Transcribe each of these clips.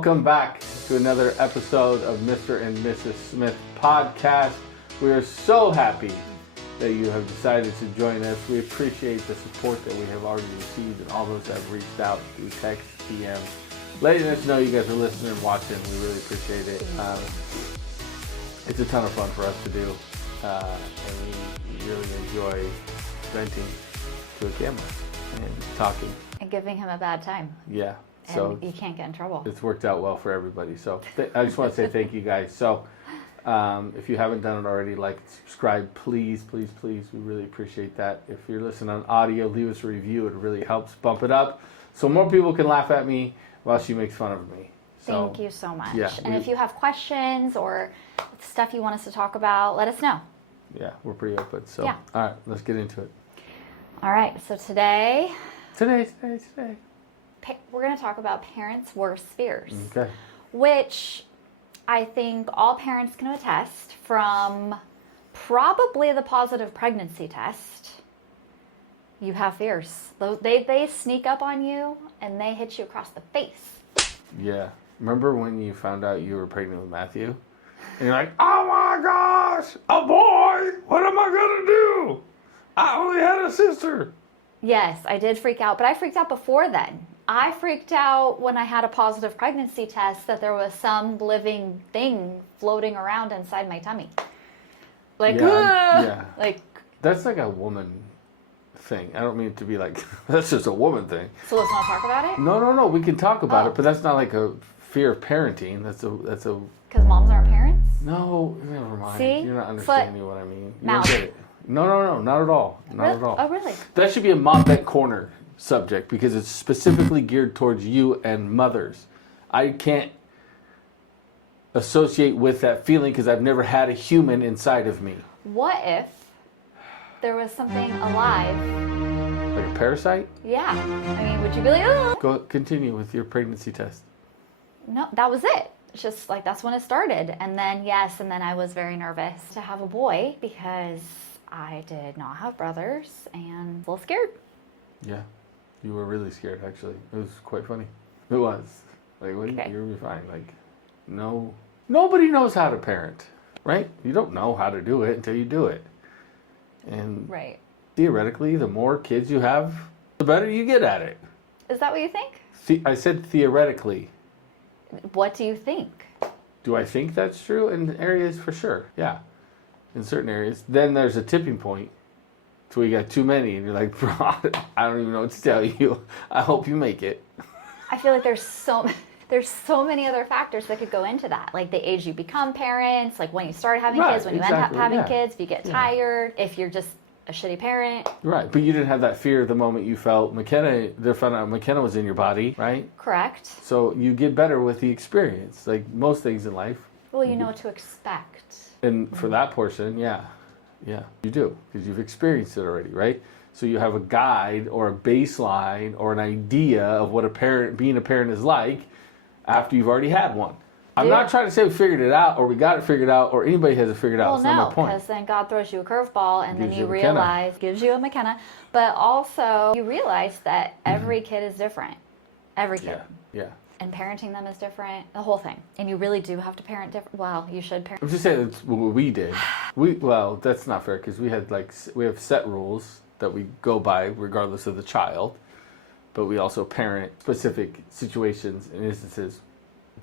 Welcome back to another episode of Mr. and Mrs. Smith podcast. We are so happy that you have decided to join us. We appreciate the support that we have already received and all those that have reached out through text, DM, letting us know you guys are listening and watching. We really appreciate it. It's a ton of fun for us to do, and we really enjoy venting to a camera and talking. And giving him a bad time. Yeah. And so you can't get in trouble. It's worked out well for everybody. So I just want to say thank you guys. So if you haven't done it already, like, subscribe, please, please, please. We really appreciate that. If you're listening on audio, leave us a review. It really helps bump it up so more people can laugh at me while she makes fun of me. So, thank you so much. Yeah, and if you have questions or stuff you want us to talk about, let us know. Yeah, we're pretty open. So, yeah. All right, let's get into it. All right, so today we're going to talk about parents' worst fears. Okay. Which I think all parents can attest from probably the positive pregnancy test. You have fears. They sneak up on you and they hit you across the face. Yeah. Remember when you found out you were pregnant with Matthew? And you're like, oh my gosh, a boy! What am I going to do? I only had a sister. Yes, I did freak out, but I freaked out before then. I freaked out when I had a positive pregnancy test that there was some living thing floating around inside my tummy. Like, yeah. Like, that's like a woman thing. I don't mean it to be like, that's just a woman thing. So let's not talk about it? No. We can talk about it, but that's not like a fear of parenting. That's a. Because moms aren't parents? No, never mind. See? You're not understanding what I mean. You Mouth. don't get it. No, not at all. Not at all. Oh, really? That should be a Mom Bet Corner subject because it's specifically geared towards you and mothers. I can't associate with that feeling because I've never had a human inside of me. What if there was something alive? Like a parasite? Yeah. I mean, would you be like, oh? Go continue with your pregnancy test. No, that was it. It's just like that's when it started. And then, and then I was very nervous to have a boy because I did not have brothers and a little scared. Yeah. You were really scared, actually. It was quite funny. It was. Like, what? Okay. You'll be fine. Like, no. Nobody knows how to parent, right? You don't know how to do it until you do it. And right. Theoretically, the more kids you have, the better you get at it. Is that what you think? I said theoretically. What do you think? Do I think that's true? In areas, for sure. Yeah. In certain areas. Then there's a tipping point. So you got too many, and you're like, bro, I don't even know what to tell you. I hope you make it. I feel like there's so many other factors that could go into that, like the age you become parents, like when you start having kids, when you end up having kids, if you get tired, if you're just a shitty parent. Right, but you didn't have that fear the moment you felt they found out McKenna was in your body, right? Correct. So you get better with the experience, like most things in life. Well, you know what to expect. And for that portion, yeah, you do, because you've experienced it already, right? So you have a guide or a baseline or an idea of what being a parent is like after you've already had one. I'm not trying to say we figured it out or we got it figured out or anybody has it figured out. Well, it's not my point. Because then God throws you a curveball and then you realize, gives you a McKenna, but also you realize that every kid is different. Every kid. Yeah. And parenting them is different, the whole thing. And you really do have to parent different. Well, you should parent. I'm just saying that's what we did. Well, that's not fair because we have set rules that we go by regardless of the child, but we also parent specific situations and instances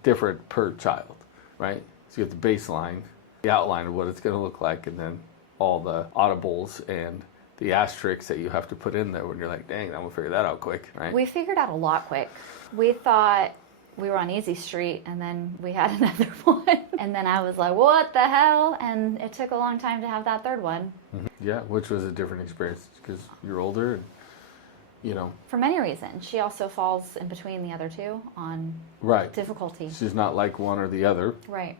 different per child, right? So you have the baseline, the outline of what it's going to look like, and then all the audibles and the asterisks that you have to put in there when you're like, dang, I'm going to figure that out quick, right? We figured out a lot quick. We thought we were on Easy Street, and then we had another one. And then I was like, what the hell? And it took a long time to have that third one. Mm-hmm. Yeah, which was a different experience because you're older and, you know. For many reasons. She also falls in between the other two on difficulty. She's not like one or the other. Right.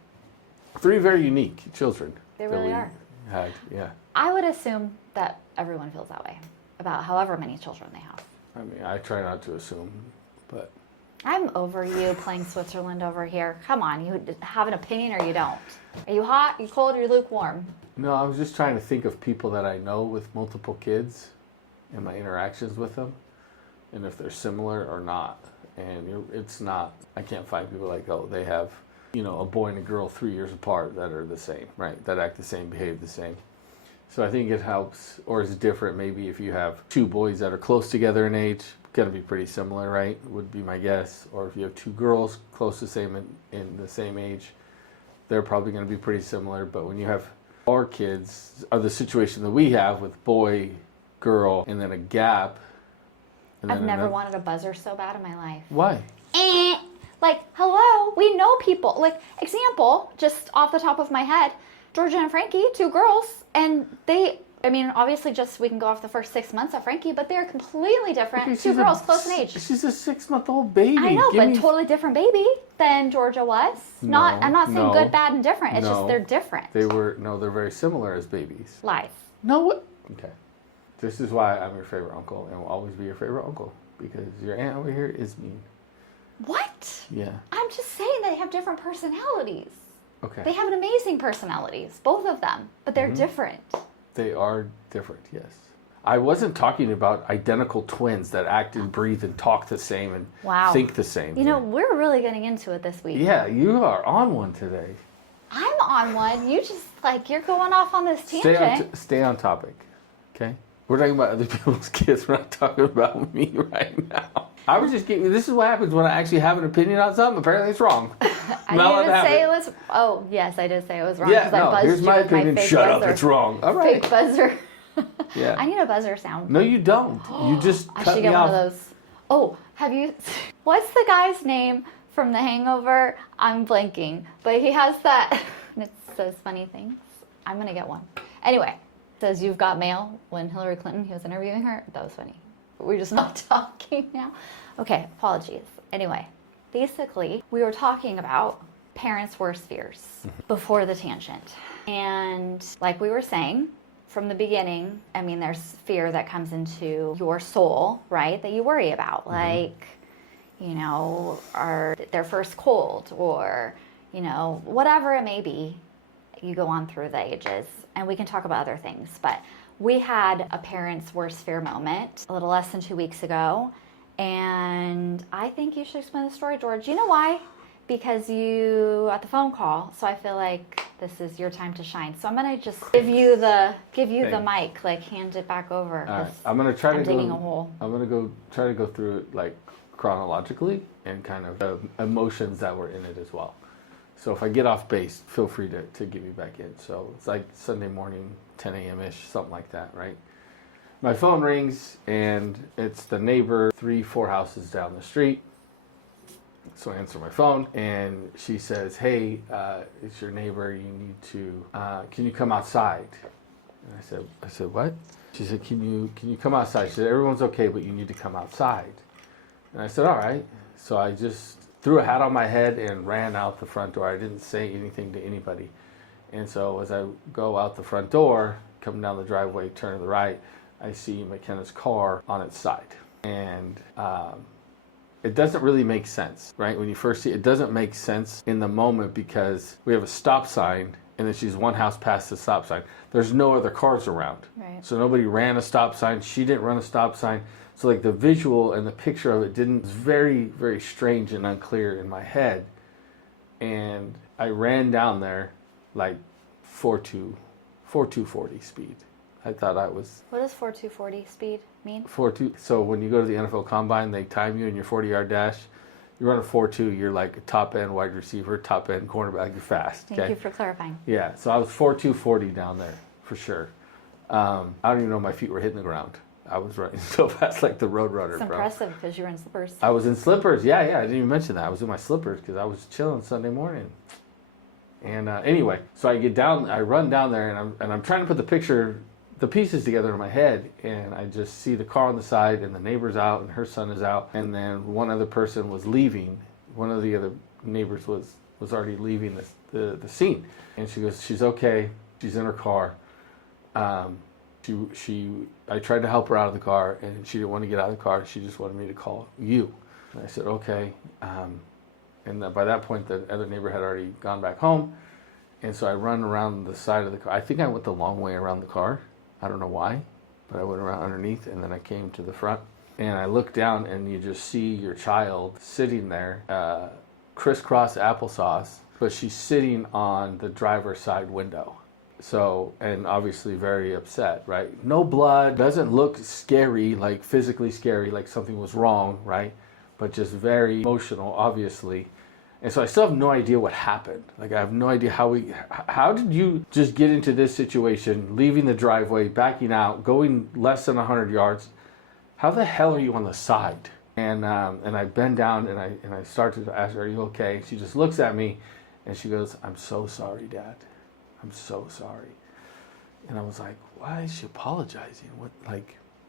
3 very unique children. They really are. Had, yeah. I would assume that everyone feels that way about however many children they have. I mean, I try not to assume, but... I'm over you playing Switzerland over here. Come on, you have an opinion or you don't. Are you hot, you cold, or you lukewarm? No, I was just trying to think of people that I know with multiple kids and my interactions with them and if they're similar or not. And it's not, I can't find people like, oh, they have, a boy and a girl 3 years apart that are the same, right? That act the same, behave the same. So I think it helps, or is different maybe if you have two boys that are close together in age, going to be pretty similar, right? Would be my guess. Or if you have two girls close to the same in the same age, they're probably going to be pretty similar. But when you have our kids, or the situation that we have with boy, girl, and then a gap. And I've never wanted a buzzer so bad in my life. Why? Like, hello, we know people. Like, example, just off the top of my head, Georgia and Frankie, two girls, and obviously just we can go off the first 6 months of Frankie, but they're completely different. Okay, two girls close in age. She's a 6-month-old baby. I know, but totally different baby than Georgia was. No, I'm not saying good, bad, and different. It's just they're different. They're very similar as babies. Lies. No, what? Okay. This is why I'm your favorite uncle and will always be your favorite uncle, because your aunt over here is mean. What? Yeah. I'm just saying they have different personalities. Okay. They have amazing personalities, both of them, but they're different. They are different, yes. I wasn't talking about identical twins that act and breathe and talk the same and think the same. We're really getting into it this week. Yeah, you are on one today. I'm on one. You just, you're going off on this tangent. Stay on topic, okay? We're talking about other people's kids. We're not talking about me right now. I was just getting, this is what happens when I actually have an opinion on something. Apparently it's wrong. I didn't say it was, yes, I did say it was wrong. Yeah, I buzzed here's my opinion. Shut up, it's wrong. All right. Fake buzzer. Yeah. I need a buzzer sound. No, you don't. You just I cut should me get off. one of those. Oh, what's the guy's name from The Hangover? I'm blanking. But he has that, and it says funny things. I'm going to get one. Anyway, it says, "You've got mail," when Hillary Clinton, he was interviewing her. That was funny. But we're just not talking now. Okay, apologies. Anyway, basically, we were talking about parents' worst fears before the tangent. And like we were saying, from the beginning, there's fear that comes into your soul, right, that you worry about. Like, their first cold or, whatever it may be. You go on through the ages, and we can talk about other things. But we had a parent's worst fear moment a little less than 2 weeks ago. And I think you should explain the story, George. You know why? Because you at the phone call, so I feel like this is your time to shine. So I'm gonna just give you the mic, hand it back over. All right. I'm gonna try to digging a hole. I'm gonna try to go through it chronologically and kind of the emotions that were in it as well. So if I get off base, feel free to get me back in. So it's like Sunday morning, 10 a.m.-ish, something like that, right? My phone rings, and it's the neighbor 3-4 houses down the street. So I answer my phone, and she says, "Hey, it's your neighbor. You need to, can you come outside?" And I said, "What?" She said, "Can you come outside?" She said, "Everyone's okay, but you need to come outside." And I said, "All right." So I just threw a hat on my head and ran out the front door. I didn't say anything to anybody. And so as I go out the front door, coming down the driveway, turn to the right, I see McKenna's car on its side. And it doesn't really make sense, right? When you first see it, it doesn't make sense in the moment because we have a stop sign, and then she's one house past the stop sign. There's no other cars around. Right. So nobody ran a stop sign. She didn't run a stop sign. So the visual and the picture of it was very, very strange and unclear in my head. And I ran down there 4.240 speed. I thought I was... What does 4.240 speed mean? 4.2. So when you go to the NFL Combine, they time you in your 40-yard dash. You run a 4.2, you're like a top-end wide receiver, top-end cornerback. You're fast. Thank you for clarifying. Yeah, so I was 4.240 down there, for sure. I don't even know my feet were hitting the ground. I was running so fast like the Road Runner, It's impressive because you were in slippers. I was in slippers. Yeah, I didn't even mention that. I was in my slippers because I was chilling Sunday morning. And anyway, so I run down there, and I'm trying to put the pieces together in my head, and I just see the car on the side, and the neighbor's out, and her son is out, and then one other person was leaving. One of the other neighbors was already leaving the scene, and she goes, "She's okay. She's in her car." I tried to help her out of the car, and she didn't want to get out of the car. She just wanted me to call you. And I said, "Okay." And by that point, the other neighbor had already gone back home. And so I run around the side of the car. I think I went the long way around the car. I don't know why, but I went around underneath, and then I came to the front. And I look down and you just see your child sitting there, crisscross applesauce, but she's sitting on the driver's side window. So, and obviously very upset, right? No blood, doesn't look scary, like physically scary, like something was wrong, right? But just very emotional, obviously. And so I still have no idea what happened. Like I have no idea how did you just get into this situation, leaving the driveway, backing out, going less than 100 yards? How the hell are you on the side? And I bend down and I start to ask her, are you okay? She just looks at me and she goes, I'm so sorry, Dad. I'm so sorry. And I was like, why is she apologizing?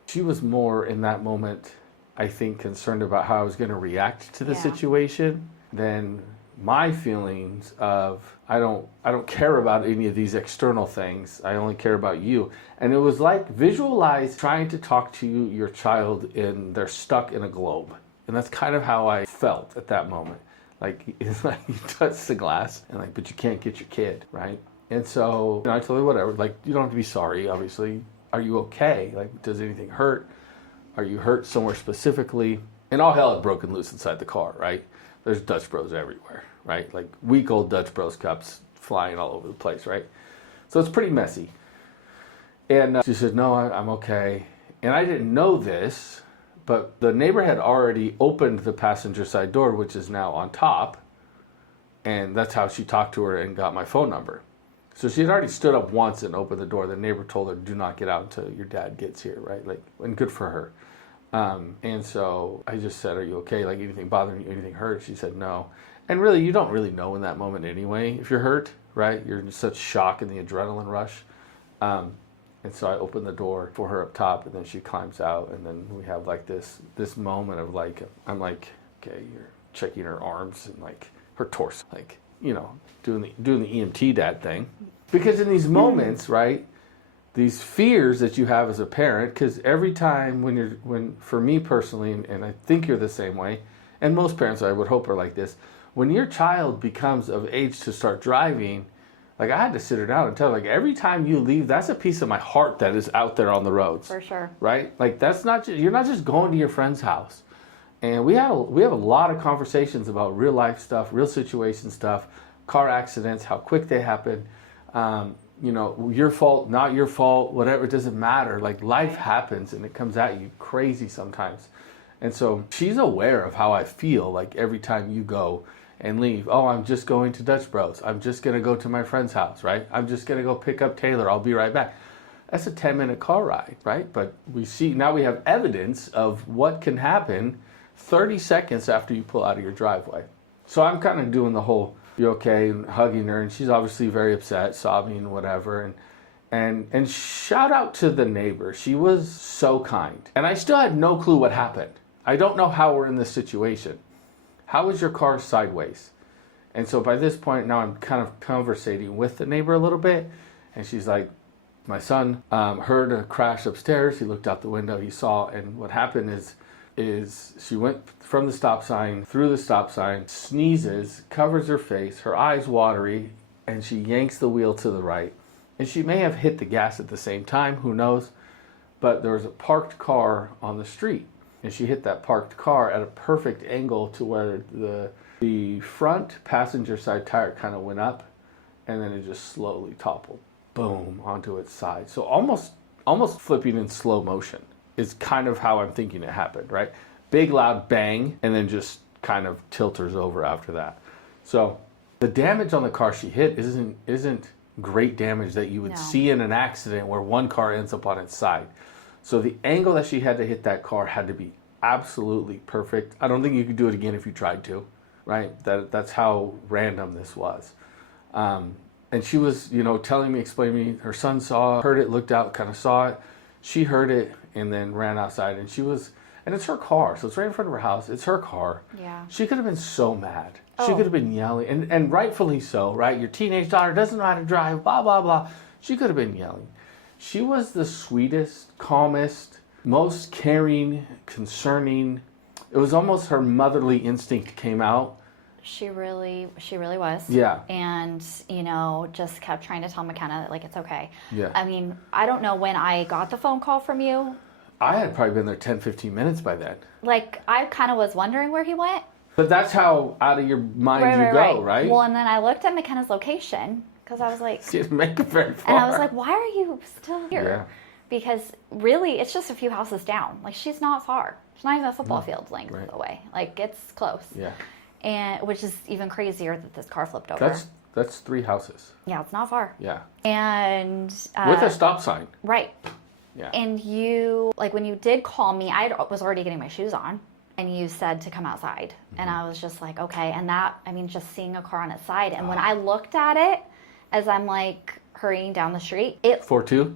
She was more in that moment, I think, concerned about how I was going to react to the situation than my feelings of I don't care about any of these external things. I only care about you. And it was like visualize trying to talk to your child and they're stuck in a globe. And that's kind of how I felt at that moment. Like it's like you touch the glass and like, but you can't get your kid, right? And so I told her whatever, like you don't have to be sorry, obviously. Are you okay? Like, does anything hurt? Are you hurt somewhere specifically? And all hell had broken loose inside the car, right? There's Dutch Bros everywhere, right? Like week-old Dutch Bros cups flying all over the place, right? So it's pretty messy. And she said, no, I'm okay. And I didn't know this, but the neighbor had already opened the passenger side door, which is now on top. And that's how she talked to her and got my phone number. So she had already stood up once and opened the door. The neighbor told her, do not get out until your dad gets here, right? Like, and good for her. And so I just said, are you okay? Like anything bothering you, anything hurt? She said, no. And really, you don't really know in that moment anyway, if you're hurt, right? You're in such shock and the adrenaline rush. And so I opened the door for her up top and then she climbs out and then we have like this moment of like, I'm like, okay, you're checking her arms and like her torso, like, you know, doing the EMT dad thing. Because in these moments, right, these fears that you have as a parent, because every time when for me personally, and I think you're the same way, and most parents I would hope are like this, when your child becomes of age to start driving, like I had to sit her down and tell her, like every time you leave, that's a piece of my heart that is out there on the roads. For sure. Right? Like that's not just, you're not just going to your friend's house. And we have a lot of conversations about real life stuff, real situation stuff, car accidents, how quick they happen. You know, your fault, not your fault, whatever, it doesn't matter. Like life happens and it comes at you crazy sometimes. And so she's aware of how I feel like every time you go and leave. Oh, I'm just going to Dutch Bros. I'm just going to go to my friend's house, right? I'm just going to go pick up Taylor. I'll be right back. That's a 10-minute car ride, right? But now we have evidence of what can happen 30 seconds after you pull out of your driveway. So I'm kind of doing the whole, you okay, and hugging her, and she's obviously very upset, sobbing and whatever. And shout out to the neighbor. She was so kind. And I still had no clue what happened. I don't know how we're in this situation. How is your car sideways? And so by this point now I'm kind of conversating with the neighbor a little bit. And she's like, my son heard a crash upstairs. He looked out the window, he saw, and what happened is she went from the stop sign, through the stop sign, sneezes, covers her face, her eyes watery, and she yanks the wheel to the right. And she may have hit the gas at the same time, who knows? But there was a parked car on the street. And she hit that parked car at a perfect angle to where the front passenger side tire kind of went up, and then it just slowly toppled, boom, onto its side. So almost flipping in slow motion is kind of how I'm thinking it happened, right? Big loud bang, and then just kind of tilters over after that. So the damage on the car she hit isn't great damage that you would see in an accident where one car ends up on its side. So the angle that she had to hit that car had to be absolutely perfect. I don't think you could do it again if you tried to, right? That's how random this was. And she was, telling me, explaining to me, her son heard it, looked out, kind of saw it. She heard it and then ran outside, and it's her car, so it's right in front of her house. It's her car. Yeah. She She could have been so mad. She could have been yelling, and rightfully so, right? Your teenage daughter doesn't know how to drive, blah, blah, blah. She could have been yelling. She was the sweetest, calmest, most caring, concerning. It was almost her motherly instinct came out. She really was. Yeah. And, just kept trying to tell McKenna, like, it's okay. Yeah. I mean, I don't know when I got the phone call from you. I had probably been there 10, 15 minutes by then. Like, I kind of was wondering where he went. But that's how out of your mind you go, right? Well, and then I looked at McKenna's location because I was like, She didn't make it very far. and I was like, why are you still here? Yeah. Because really, it's just a few houses down. Like, she's not far. She's not even a football field length Right. away. Like, it's close. Yeah. And which is even crazier that this car flipped over. That's 3 houses. Yeah, it's not far. Yeah. And With a stop sign. right. Yeah. And you, like, when you did call me, I was already getting my shoes on, and you said to come outside. And I was just like, okay. And that, I mean, just seeing a car on its side. And when I looked at it, as I'm like hurrying down the street, 4-2?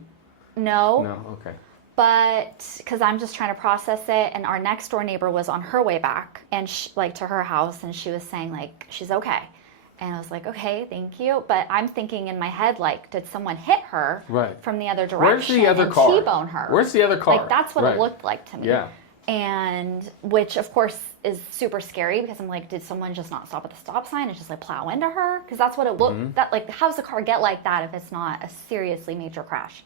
no, Okay. but because I'm just trying to process it. And our next door neighbor was on her way back, and like to her house, and she was saying like she's okay. And I was like, okay, thank you. But I'm thinking in my head, like, did someone hit her Right. from the other direction? Where's the other and car? T-bone her? Where's the other car? Like, that's what Right. it looked like to me. Yeah. And which, of course, is super scary because I'm like, did someone just not stop at the stop sign and just like plow into her? Because that's what it looked. Mm-hmm. That like, how does the car get like that if it's not a seriously major crash?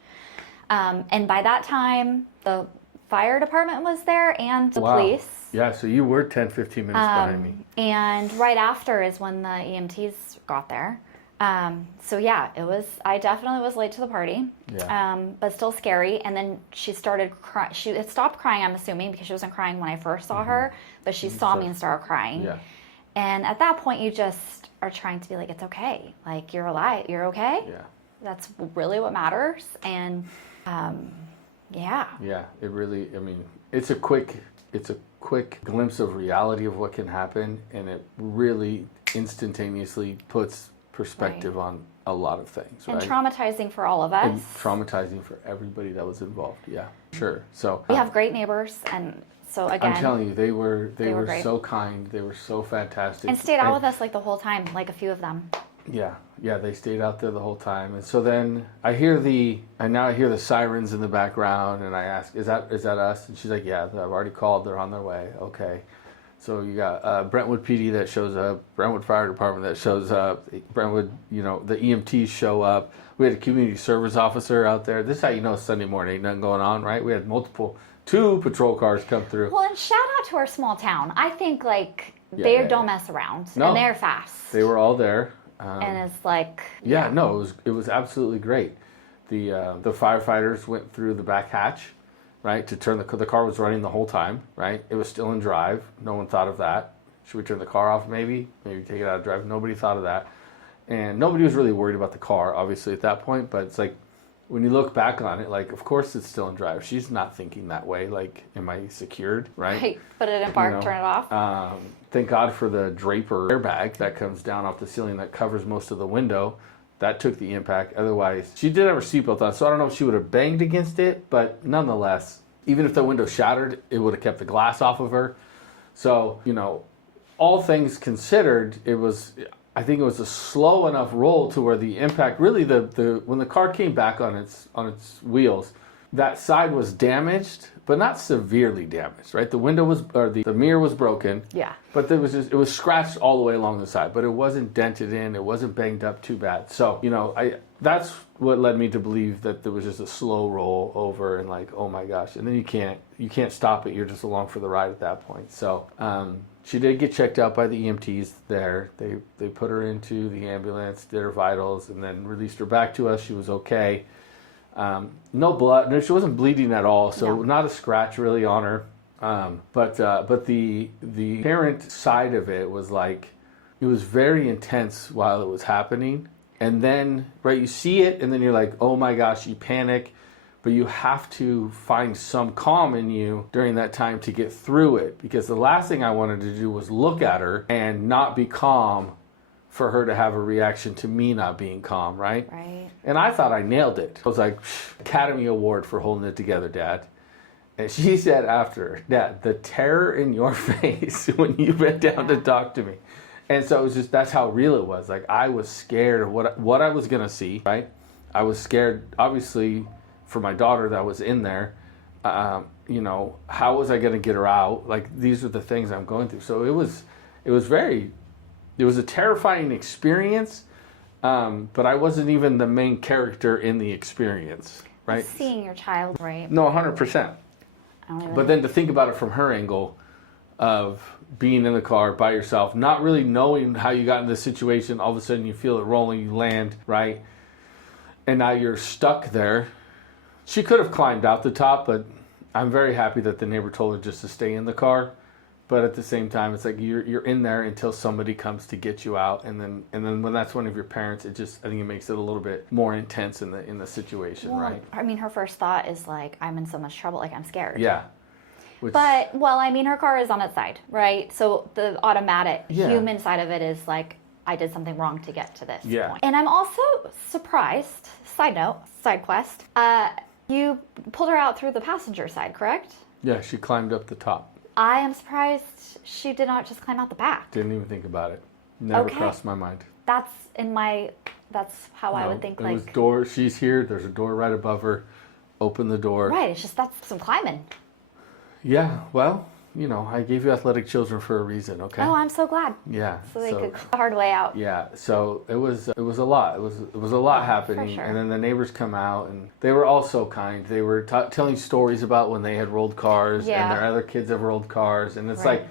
And by that time, the fire department was there and the Wow. police. Yeah, so you were 10, 15 minutes behind me. And right after is when the EMTs got there. So yeah, I definitely was late to the party, Yeah. but still scary. And then she started crying. She had stopped crying, I'm assuming, because she wasn't crying when I first saw her, but she saw me and started crying. Yeah. And at that point, you just are trying to be like, it's okay. Like, you're alive. You're okay. Yeah. That's really what matters. And yeah. Yeah, it really, I mean, it's a quick glimpse of reality of what can happen, and it really instantaneously puts perspective on a lot of things, And right? traumatizing for all of us. And traumatizing for everybody that was involved. Yeah, sure. So We have great neighbors, and so again, I'm telling you, they were great. so kind. They were so fantastic. and stayed out with us like the whole time, like a few of them. Yeah, they stayed out there the whole time. And so then I hear the sirens in the background, and I ask, is that us? And she's like, yeah, I've already called. They're on their way. Okay. So you got Brentwood PD that shows up, Brentwood Fire Department that shows up, Brentwood, the EMTs show up. We had a community service officer out there. This is how you know it's Sunday morning, ain't nothing going on, right? We had 2 patrol cars come through. Well, and shout out to our small town. I think like Yeah. don't mess around, No. and they're fast. They were all there. and it's like Yeah, no, it was absolutely great. The firefighters went through the back hatch, right, to turn the car was running the whole time, right? It was still in drive. No one thought of that. Should we turn the car off? Maybe take it out of drive. Nobody thought of that, and nobody was really worried about the car, obviously at that point. But it's like when you look back on it, like of course it's still in drive. She's not thinking that way. Like, am I secured? Right. Right, put it in park, turn it off. Thank God for the Draper airbag that comes down off the ceiling that covers most of the window. That took the impact. Otherwise, she did have her seatbelt on, so I don't know if she would have banged against it, but nonetheless, even if the window shattered, it would have kept the glass off of her. So, all things considered, I think it was a slow enough roll to where the impact, really when the car came back on its wheels, that side was damaged, but not severely damaged, right? The window the mirror was broken. Yeah. But it was scratched all the way along the side, but it wasn't dented in, it wasn't banged up too bad. So, that's what led me to believe that there was just a slow roll over and like, oh my gosh. And then you can't stop it, you're just along for the ride at that point. So, she did get checked out by the EMTs there. They put her into the ambulance, did her vitals, and then released her back to us. She was okay. No blood. No, she wasn't bleeding at all, so not a scratch really on her. But the parent side of it was like, it was very intense while it was happening. And then, right, you see it, and then you're like, oh my gosh, you panic. But you have to find some calm in you during that time to get through it. Because the last thing I wanted to do was look at her and not be calm for her to have a reaction to me not being calm, right? Right. And I thought I nailed it. I was like, Academy Award for holding it together, Dad. And she said after, Dad, the terror in your face when you bent down to talk to me. And so it was just, that's how real it was. Like, I was scared of what I was going to see, right? I was scared, obviously, for my daughter that was in there. How was I going to get her out? Like, these are the things I'm going through. So it was a terrifying experience, but I wasn't even the main character in the experience, right? Seeing your child, right? No, 100%. I don't even. But then to think about it from her angle of being in the car by yourself, not really knowing how you got in this situation, all of a sudden you feel it rolling, you land, right? And now you're stuck there. She could have climbed out the top, but I'm very happy that the neighbor told her just to stay in the car. But at the same time, it's like you're in there until somebody comes to get you out, and then when that's one of your parents, I think it makes it a little bit more intense in the situation, well, right? I mean, her first thought is like, I'm in so much trouble, like I'm scared. Yeah. Which, But, well, I mean, her car is on its side, right? So the automatic human side of it is like, I did something wrong to get to this point. And I'm also surprised, side note, side quest, you pulled her out through the passenger side, correct? yeah, she climbed up the top. I am surprised she did not just climb out the back. Didn't even think about it. Never crossed my mind. That's how I would think, it like... was door, she's here, there's a door right above her, open the door. Right, it's just, that's some climbing. Yeah, well, I gave you athletic children for a reason, okay? Oh, I'm so glad. Yeah. So they could go the hard way out. Yeah, so it was a lot. It was a lot happening, sure. and then the neighbors come out, and they were all so kind. They were telling stories about when they had rolled cars, and their other kids have rolled cars, and it's like,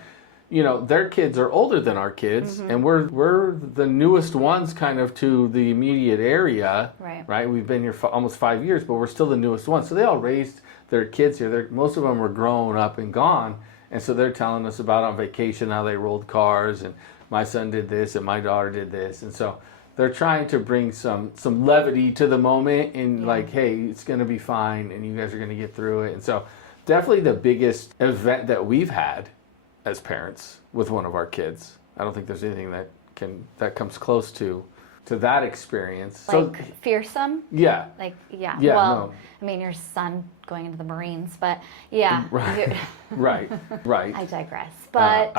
their kids are older than our kids, and we're the newest ones, kind of to the immediate area, right? We've been here for almost 5 years, but we're still the newest ones. So they all raised their kids here. Most of them were grown up and gone. And so they're telling us about on vacation how they rolled cars, and my son did this and my daughter did this. And so they're trying to bring some levity to the moment and like, hey, it's going to be fine and you guys are going to get through it. And so definitely the biggest event that we've had as parents with one of our kids. I don't think there's anything that comes close to that experience. Like fearsome? Yeah. Like, yeah. Yeah, well, no. I mean, your son going into the Marines, but yeah. Right. Right. I digress. But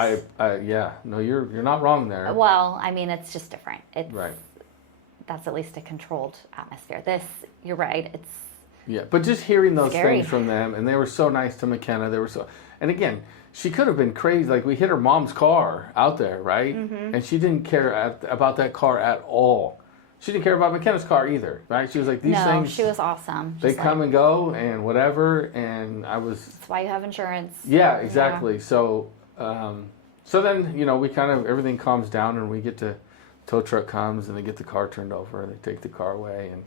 no, you're not wrong there. well, I mean, it's just different. It's Right. That's at least a controlled atmosphere. This, you're right. It's Yeah, but just hearing those scary. things from them, and they were so nice to McKenna. And again, she could have been crazy. Like, we hit her mom's car out there, right? And she didn't care about that car at all. She didn't care about McKenna's car either, right? She was like, these things. She was awesome. They Just come and go and whatever. And I was. That's why you have insurance. Yeah, exactly. Yeah. So then, we kind of, everything calms down and we get to, tow truck comes and they get the car turned over. They take the car away and,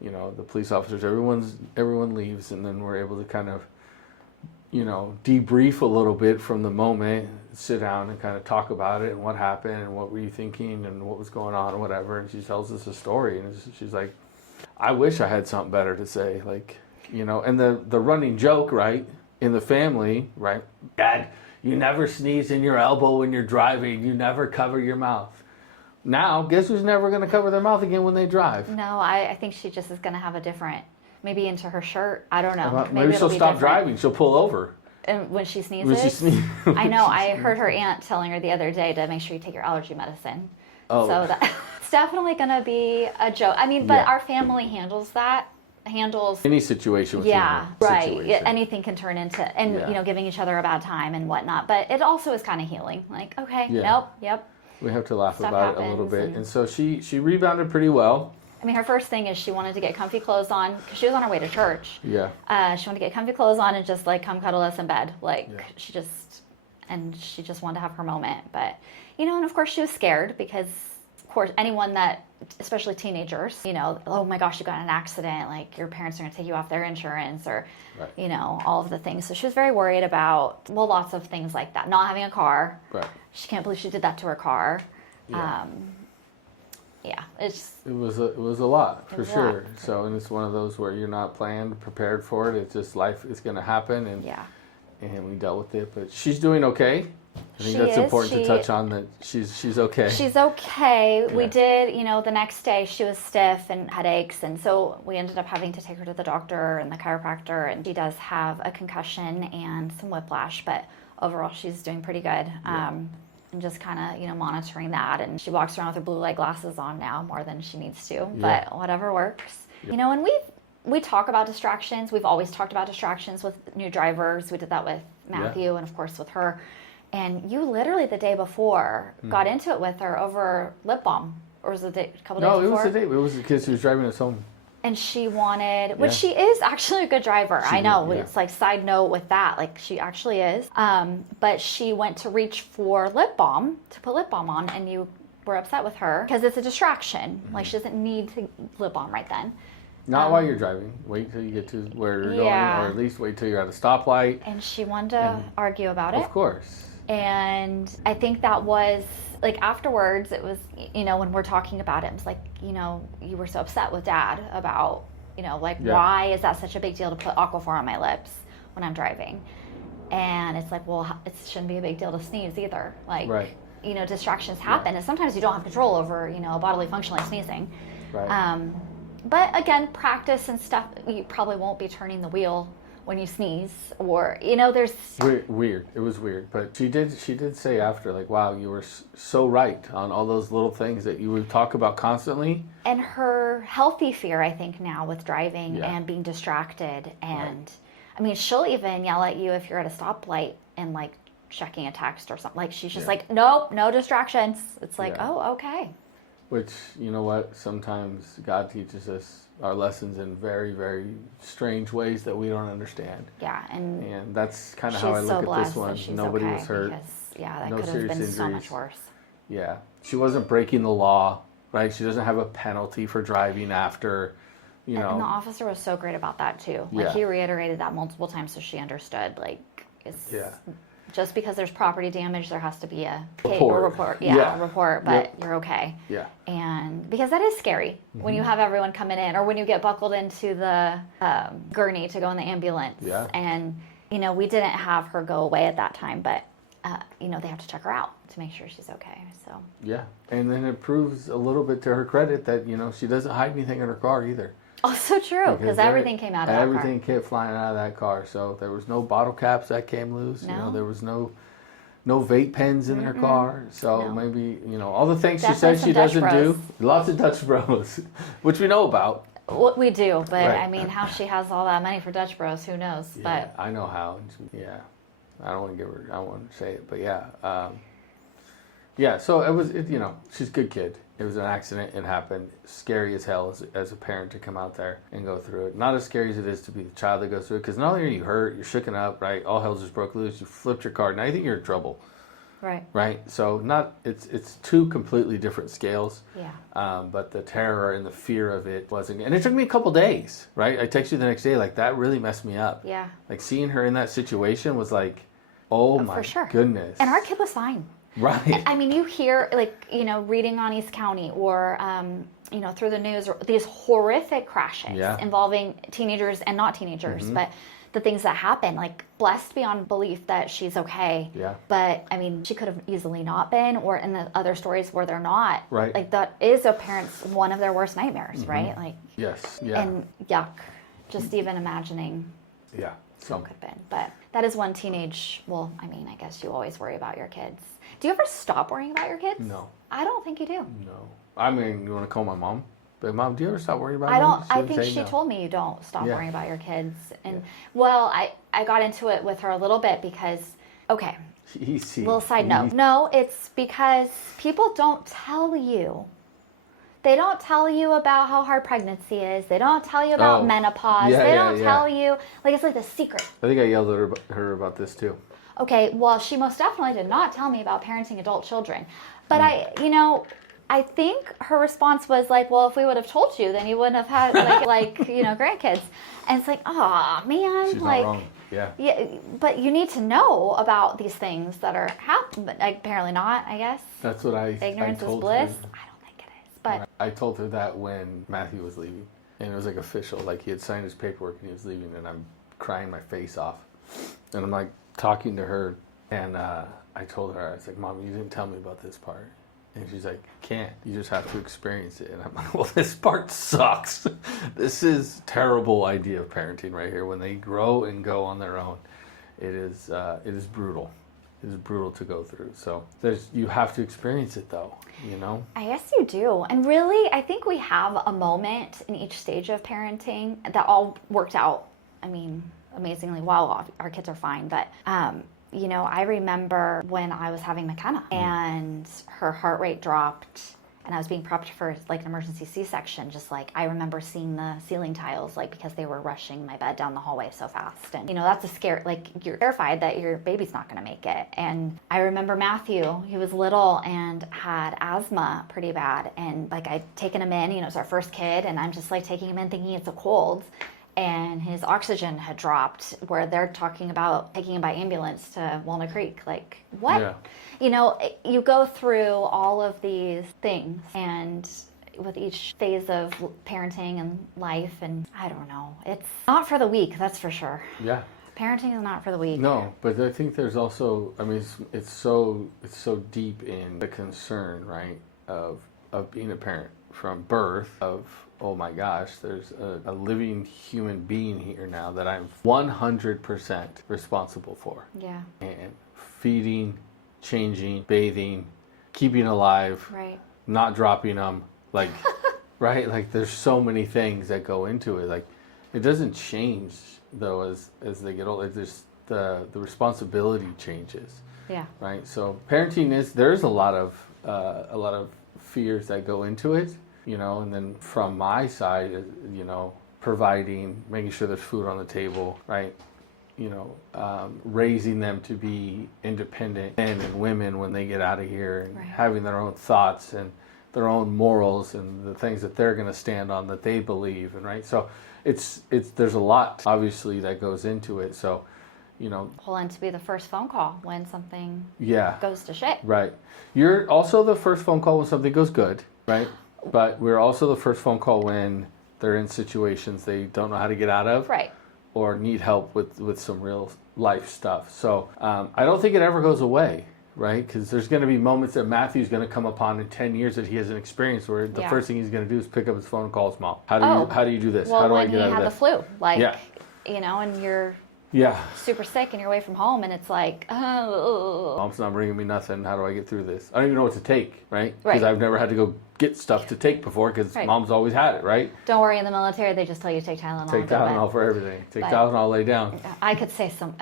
the police officers, everyone leaves, and then we're able to kind of, debrief a little bit from the moment, sit down and kind of talk about it and what happened and what were you thinking and what was going on and whatever. And she tells us a story and she's like, I wish I had something better to say. Like, and the running joke, right, in the family, right? Dad, you never sneeze in your elbow when you're driving. You never cover your mouth. Now, guess who's never going to cover their mouth again when they drive? No, I think she just is going to have a different, maybe into her shirt. I don't know. Maybe she'll stop driving. She'll pull over. And when she sneezes? I know. I heard her aunt telling her the other day to make sure you take your allergy medicine. Oh. So it's definitely going to be a joke. I mean, but our family handles any situation with right. Anything can turn into, and giving each other a bad time and whatnot. But it also is kind of healing. Like, okay, nope, yep. We have to laugh about it a little bit. And so she rebounded pretty well. I mean, her first thing is she wanted to get comfy clothes on because she was on her way to church. Yeah. She wanted to get comfy clothes on and just like come cuddle us in bed. Like she just wanted to have her moment. But, and of course she was scared because, of course, anyone that, especially teenagers, oh my gosh, you got in an accident. Like your parents are going to take you off their insurance or, all of the things. So she was very worried about, lots of things like that. Not having a car. Right. She can't believe she did that to her car. Yeah. It was a lot for sure. So, and it's one of those where you're not prepared for it. It's just life is going to happen, and we dealt with it. But she's doing okay. I think that's important to touch on, that she's okay. She's okay. Yeah. We did, the next day she was stiff and headaches, and so we ended up having to take her to the doctor and the chiropractor. And she does have a concussion and some whiplash, but overall she's doing pretty good. Yeah. And just kind of, monitoring that. And she walks around with her blue light glasses on now more than she needs to, but whatever works. Yeah. And we talk about distractions. We've always talked about distractions with new drivers. We did that with Matthew and, of course, with her. And you literally the day before got into it with her over lip balm. Or was it a couple days before? No, it was the day. It was the kids who was driving us home. And she wanted, which Yeah. she is actually a good driver. I know. Yeah. It's like side note with that. Like she actually is. But she went to reach for lip balm, to put lip balm on, and you were upset with her because it's a distraction. Like she doesn't need to lip balm right then. Not while you're driving. Wait till you get to where you're Yeah. going, or at least wait till you're at a stoplight. And she wanted to argue about it. Of course. And I think that was like afterwards, it was, you know, when we're talking about it, it was like, you know, you were so upset with Dad about, you know, like, Yeah. why is that such a big deal to put Aquaphor on my lips when I'm driving? And it's like, well, it shouldn't be a big deal to sneeze either. Like, Right. you know, distractions happen, and sometimes you don't have control over, you know, a bodily function like sneezing. Right. But again, practice and stuff, you probably won't be turning the wheel when you sneeze, or, you know, there's Weird. It was weird, but she did say after, like, wow, you were so right on all those little things that you would talk about constantly. and her healthy fear, I think, now with driving Yeah. and being distracted. And I mean, she'll even yell at you if you're at a stoplight and like checking a text or something. Like she's just Yeah. like, nope, no distractions. It's like, Yeah. oh, okay. Which, you know what, sometimes God teaches us our lessons in very, very strange ways that we don't understand. Yeah. And And that's kind of she's how I so look at blessed this one. that she's Nobody okay was hurt. because, yeah, that No could have serious been so much injuries. worse. Yeah. She wasn't breaking the law, right? She doesn't have a penalty for driving after, you And the know. officer was so great about that too. Like Yeah. he reiterated that multiple times so she understood. Like, it's Yeah. just because there's property damage, there has to be a Report. report. Yeah. A report, but Yep. you're okay. Yeah. And because that is scary when Mm-hmm. you have everyone coming in, or when you get buckled into the gurney to go in the ambulance. Yeah. And, you know, we didn't have her go away at that time, but, you know, they have to check her out to make sure she's okay. So, Yeah. And then it proves a little bit to her credit that, you know, she doesn't hide anything in her car either. also true, because there- everything came out of that car. Everything kept flying out of that car. So there was no bottle caps that came loose. You know, No. there was no vape pens in her car. So No. maybe, you know, all the things she Definitely says she some Dutch doesn't Bros. do. Lots of Dutch Bros, which we know about. What we do, but Right. I mean, how she has all that money for Dutch Bros, who knows? Yeah, But I know how. Yeah, I don't want to give her. I don't want to say it, but yeah, yeah. So it was. You know, she's a good kid. It was an accident. It happened. Scary as hell as a parent to come out there and go through it. Not as scary as it is to be the child that goes through it. Because not only are you hurt, you're shooken up, right? All hell just broke loose. You flipped your car. Now you think you're in trouble, right, right? So not. It's two completely different scales. yeah, But the terror and the fear of it wasn't. And it took me a couple days, right? I texted you the next day, like, that really messed me up. yeah. Like, seeing her in that situation was like, oh my for sure. goodness. And our kid was fine. Right. I mean, you hear, like, you know, reading on East County or, you know, through the news, these horrific crashes Yeah. involving teenagers and not teenagers, but the things that happen, like, blessed beyond belief that she's okay. Yeah. But, I mean, she could have easily not been, or in the other stories where they're not. Right. Like, that is a parent's, one of their worst nightmares, right? Like, Yes. Yeah. and yuck, just even imagining yeah. So, could have been. But that is one teenage, well, I mean, I guess you always worry about your kids. Do you ever stop worrying about your kids? no. I don't think you do. No. I mean, you want to call my mom? But, Mom, do you ever stop worrying about I me? don't. I would think say she no. told me you don't stop Yeah. worrying about your kids. And well, I got into it with her a little bit because, okay, Easy. little side note. No, it's because people don't tell you. They don't tell you about how hard pregnancy is. They don't tell you about Oh. menopause. Yeah, they yeah, don't yeah. tell you, like, it's like the secret. I think I yelled at her about this, too. Okay, well, she most definitely did not tell me about parenting adult children. But I think her response was like, well, if we would have told you, then you wouldn't have had grandkids. And it's like, oh man, She's like, not wrong. Yeah. yeah, but you need to know about these things that are happening. But apparently not, I guess. That's what I Ignorance I is told bliss. Her. I don't think it is, but I told her that when Matthew was leaving. And it was like official. Like, he had signed his paperwork and he was leaving, and I'm crying my face off. And I'm like talking to her, and I told her, I was like, Mom, you didn't tell me about this part. And she's like, can't. You just have to experience it. And I'm like, well, this part sucks. This is terrible idea of parenting right here. When they grow and go on their own, it is brutal. It is brutal to go through. So you have to experience it, though, you know? I guess you do. And really, I think we have a moment in each stage of parenting that all worked out, I mean, amazingly well. Our kids are fine. But, I remember when I was having McKenna and her heart rate dropped. and I was being prepped for like an emergency C-section, just like I remember seeing the ceiling tiles, like because they were rushing my bed down the hallway so fast. And that's a scare, like you're terrified that your baby's not gonna make it. And I remember Matthew, he was little and had asthma pretty bad. And like I'd taken him in, it was our first kid, and I'm just like taking him in thinking it's a cold. And his oxygen had dropped, where they're talking about taking him by ambulance to Walnut Creek. Like, what? Yeah. You go through all of these things, and with each phase of parenting and life, and I don't know. It's not for the weak, that's for sure. Yeah. Parenting is not for the weak. No, but I think there's also, I mean, it's so deep in the concern, right, of being a parent from birth, of, oh my gosh, there's a living human being here now that I'm 100% responsible for. Yeah. And feeding, changing, bathing, keeping alive, Right. not dropping them, like, right? Like, there's so many things that go into it. Like, it doesn't change, though, as they get older. There's the responsibility changes. Yeah. Right? So parenting there's a lot of fears that go into it. And then from my side, providing, making sure there's food on the table, right? Raising them to be independent men and women when they get out of here, and Right. having their own thoughts and their own morals and the things that they're going to stand on, that they believe in, right? So it's there's a lot obviously that goes into it. So, Pull in to be the first phone call when something yeah, goes to shit. right. You're also the first phone call when something goes good, right? But we're also the first phone call when they're in situations they don't know how to get out of, Right. or need help with some real life stuff. So I don't think it ever goes away, right? Because there's going to be moments that Matthew's going to come upon in 10 years that he hasn't experienced, where the Yeah. first thing he's going to do is pick up his phone and call his mom. How do you do this? Well, How do I when get he out had of the this? flu, like, Yeah. and you're Yeah. super sick and you're away from home, and it's like, oh. Mom's not bringing me nothing. How do I get through this? I don't even know what to take, right? Right. Because I've never had to go get stuff to take before, because Right. Mom's always had it, right? Don't worry, in the military, they just tell you to take Tylenol. Take and go to bed. Tylenol for everything. Take But- Tylenol, lay down. I could say some,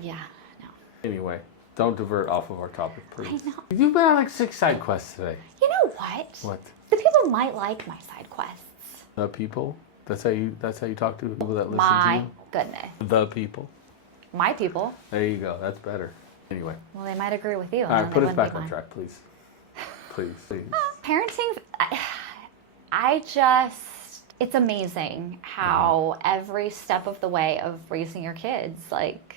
yeah, no. Anyway, don't divert off of our topic, please. I know. You've been on like 6 side quests today. You know what? What? The people might like my side quests. The people? That's how you talk to people that listen My to goodness. you? The people. My people. There you go. That's better. Anyway. Well, they might agree with you. All right, put us back on track, please. Please. Parenting, I just, it's amazing how every step of the way of raising your kids, like,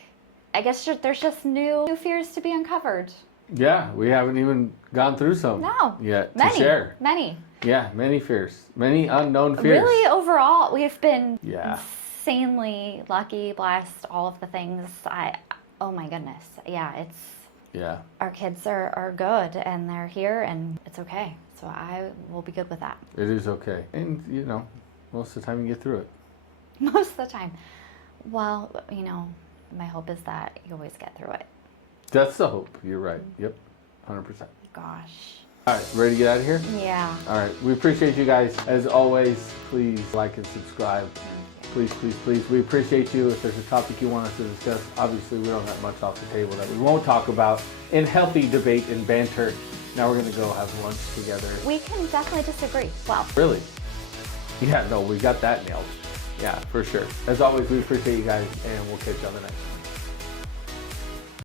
I guess there's just new fears to be uncovered. Yeah, we haven't even gone through some yet to share. Many. Yeah, many fears. Many unknown fears. Really, overall, we've been Yeah. insanely lucky, blessed, all of the things. Oh my goodness. Yeah, Yeah. our kids are good, and they're here, and it's okay. So I will be good with that. It is okay. And, most of the time you get through it. Most of the time. Well, my hope is that you always get through it. That's the hope. You're right. Yep. 100%. Gosh. All right, ready to get out of here? Yeah. All right, we appreciate you guys. As always, please like and subscribe. Please, please, please. We appreciate you. If there's a topic you want us to discuss, obviously we don't have much off the table that we won't talk about in healthy debate and banter. Now we're going to go have lunch together. We can definitely disagree. Well, Really? Yeah, no, we got that nailed. Yeah, for sure. As always, we appreciate you guys, and we'll catch you on the next one.